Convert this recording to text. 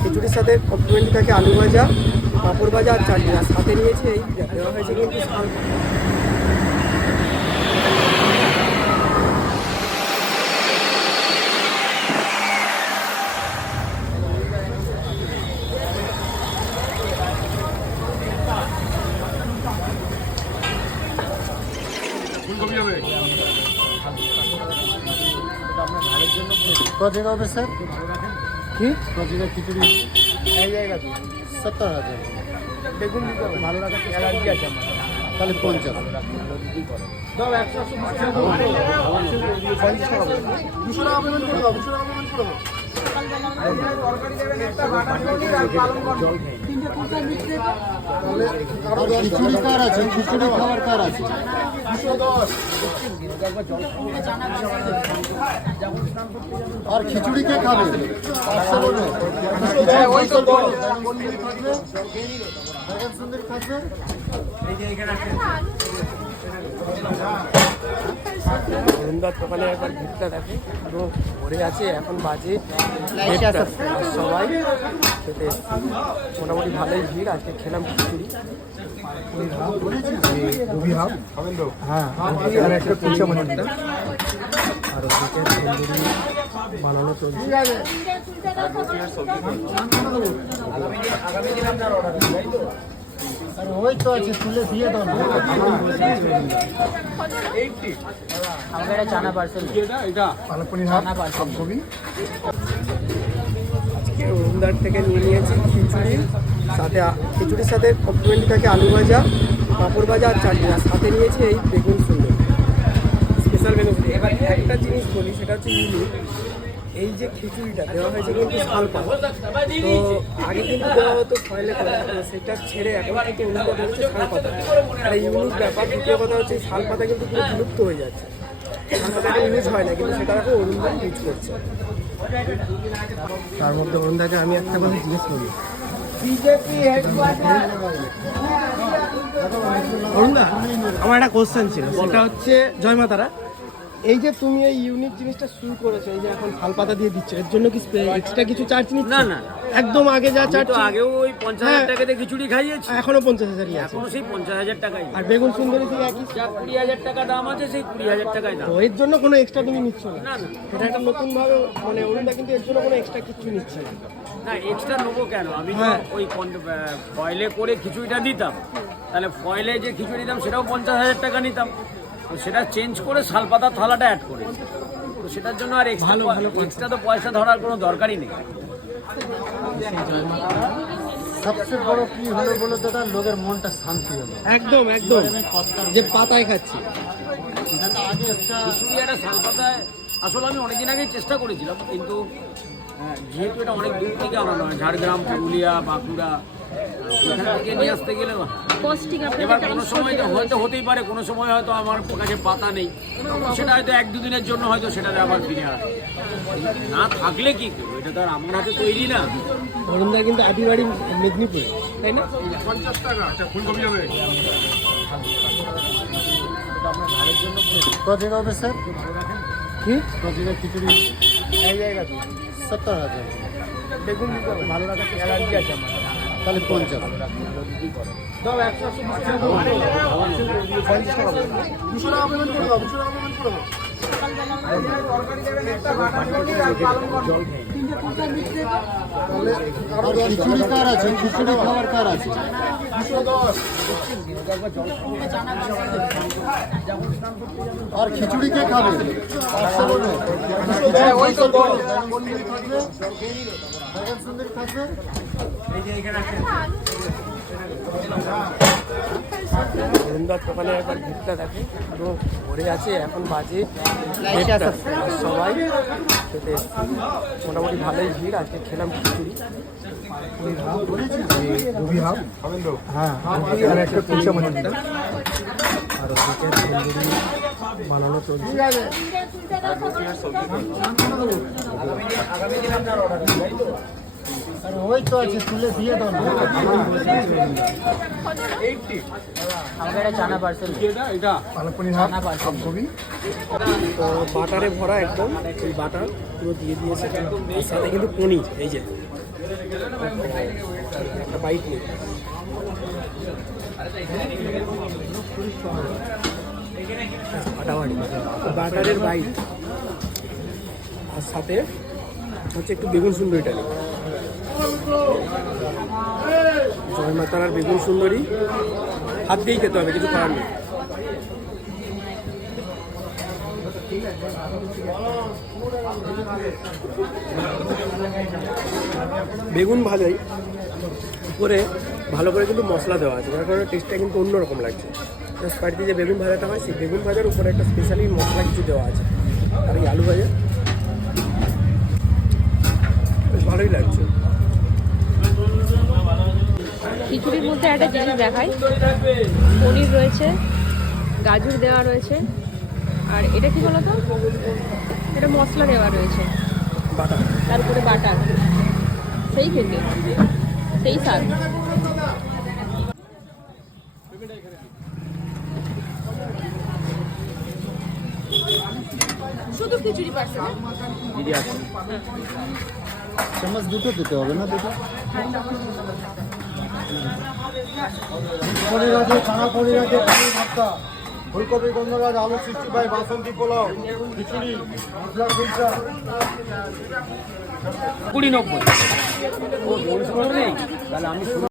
খিচুড়ির সাথে কমপ্লিমেন্টারি থাকে আলু ভাজা পাঁপড় ভাজা আর চাটনি। আর সাথে নিয়েছি এই দেওয়া হয়েছে কিন্তু কত হবে স্যার। কি? কত খিচুড়ি। এক জায়গা সত্তর হাজার। বেগুন ভালো লাগা অ্যালার্জি আছে তাহলে পঞ্চাশ। দুশো টাকা পেমেন্ট করে দাও দুশো টাকা পেমেন্ট করে দাও। খিচুড়ি কার আছে? খিচুড়ি খাবার কার আছে? আর খিচুড়ি কে খাবে? পাঁচশো বলে। ওই তো থাকবে? অরুণদার দোকানে একবার ভিড়টা দেখে। পুরো ভরে আছে এখন বাজে সবাই খেতে মোটামুটি ভালোই ভিড় আজকে খেলাম খিচুড়ি। তো হ্যাঁ আর একটা কুলচা মাছটা আর ওদিকে তন্দুরি বানানো চলছে। আর ওই তো আছে তুলে দিয়ে দাও আমাকে চানা পার্সেল কবি আজকে অরুণদার থেকে নিয়ে নিয়েছি খিচুড়ি। সাথে খিচুড়ির সাথে কমপ্লিমেন্টারি থাকে আলু ভাজা পাঁপড় ভাজা আর চাটনি। আর সাথে নিয়েছি এই বেগুন সুন্দর। স্পেশাল বেগুন। এবার একটা জিনিস বলি সেটা হচ্ছে ইউনিক এই যে খিচুড়িটা দেওয়া হয়েছে কিন্তু শাল পাতা তো আগে কিন্তু দেওয়া হতো ফয়েলে সেটা ছেড়ে এখন কিন্তু অনুপাত হচ্ছে শাল পাতা। আর এই ইউনিক ব্যাপার দ্বিতীয় কথা হচ্ছে শাল পাতা কিন্তু পুরো বিলুপ্ত হয়ে যাচ্ছে। শাল পাতা ইউজ হয় না কিন্তু সেটা এখন অরুণদা ইউজ করছে। তার মধ্যে অরুণদাকে আমি একটা কথা জিজ্ঞেস করি। অরুণদা আমার একটা কোশ্চেন ছিল সেটা হচ্ছে জয় মাতারা। এই যে তুমি এই ইউনিক জিনিসটা শুরু করেছ এই যে এখন ফাল পাতা দিয়ে দিচ্ছ এর জন্য কি এক্সট্রা কিছু চার্জ নিচ্ছ? না, না। একদম আগে যা চার্জ তো আগেও ওই পঞ্চাশ হ্যাঁ। হাজার টাকাতে খিচুড়ি খাইয়েছি। এখনও পঞ্চাশ হাজারই আছে। এখনও সেই পঞ্চাশ হাজার টাকাই। আর বেগুন সুন্দরী থেকে একই? যা কুড়ি হাজার টাকা দাম আছে সেই কুড়ি হাজার টাকাই দাম। তো এর জন্য কোনো এক্সট্রা তুমি নিচ্ছ না। না না। এটা একটা নতুন ভাবে মানে অরুণদা কিন্তু এর জন্য কোনো এক্সট্রা কিছু নিচ্ছে না। না এক্সট্রা নেব কেন? আমি হ্যাঁ। ওই ফয়েলে করে খিচুড়িটা দিতাম। তাহলে ফয়েলে যে খিচুড়ি দিতাম সেটাও পঞ্চাশ হাজার টাকা নিতাম। তো সেটা চেঞ্জ করে শালপাতার থালাটা অ্যাড করে। তো সেটার জন্য আর এক্সট্রা এক্সট্রা তো পয়সা ধরার কোনো দরকারই নেই। সবচেয়ে বড় কি হলো বলো দাদা লোকের মনটা শান্তি হলো। একদম একদম। যে পাতায় খাচ্ছি। যাতে আগে একটা একটা শালপাতায় আসলে আমি অনেকদিন আগেই চেষ্টা করেছিলাম কিন্তু যেহেতু এটা অনেক দূর থেকে আনানো হয় ঝাড়গ্রাম পুরুলিয়া বাঁকুড়া থেকে নিয়ে আসতে গেলে কস্টিং এবার কোনো সময় তো হয়তো হতেই পারে কোনো সময় হয়তো আমার কাছে পাতা নেই। সেটা হয়তো এক দুদিনের জন্য হয়তো সেটাতে আবার ফিরে আসে না থাকলে কি এটা তো আর আমার হাতে তৈরি না। অরুণদা কিন্তু আদিবাড়ি মেদিনীপুর তাই না? পঞ্চাশ টাকা আচ্ছা ফুলকপি হবে কত হবে স্যার? কি? খিচুড়ি এক জায়গা সত্তর হাজার। বেগুন ভালো লাগা অ্যালার্জি আছে আমার। তাহলে পঞ্চাশ। দুশো টাকা পেমেন্ট করে দাও দুশো টাকা পেমেন্ট করে দাও আর খিচুড়ি কার আছে খিচুড়ি খাবার কার আছে আর খিচুড়ি কে খাবে? বলে ওই তো অরুণদার দোকানে একবার ভিড়টা দেখে। পুরো ভরে আছে এখন বাজে। সবাই খেতে। মোটামুটি ভালোই ভিড় আজকে খেলাম খিচুড়ি। হ্যাঁ একটা আর বানানো চলছে। আর ওই তো আছে তুলে দিয়ে দাও একটা chana parcel palak paneer half half কবি তো বাটারে ভরা একদম। এই বাটার পুরো দিয়ে দিয়েছে সাথে কিন্তু পনির। এই যে একটা বাইক নেই বাটারের বাইক আর সাথে হচ্ছে একটু বেগুন সুন্দরীটা নেই জয় মাতার বেগুন সুন্দরী, হাত দিয়েই খেতে হবে, কিছু করার নেই। বেগুন ভালোই উপরে ভালো করে কিন্তু মশলা দেওয়া আছে, যার কারণে টেস্টটা কিন্তু অন্যরকম লাগছে। বাড়িতে যে বেগুন ভাজাটা হয়, সেই বেগুন ভাজার উপরে একটা স্পেশালি মশলা কিছু দেওয়া আছে। আর এই আলু ভাজা ভালোই লাগছে। খিচুড়ির মধ্যে একটা জিনিস দেখাই। পনির রয়েছে গাজর দেওয়া রয়েছে আর এটা কি বলতো? এটা মশলা দেওয়া রয়েছে। বাটা। তার উপরে বাটার সেই খেতে সেই স্বাদ শুধু খিচুড়ি পারছে দিদি আছে চামচ দুটো দিতে হবে না দুটো? পনির আছে চানা পনির আছে পনির ভর্তা ফুলকপি গন্ধরাজ আলু সিক্সটি ফাইভ বাসন্তী পোলাও খিচুড়ি মশলা কুলচা। কুড়ি নব্বই। তাহলে আমি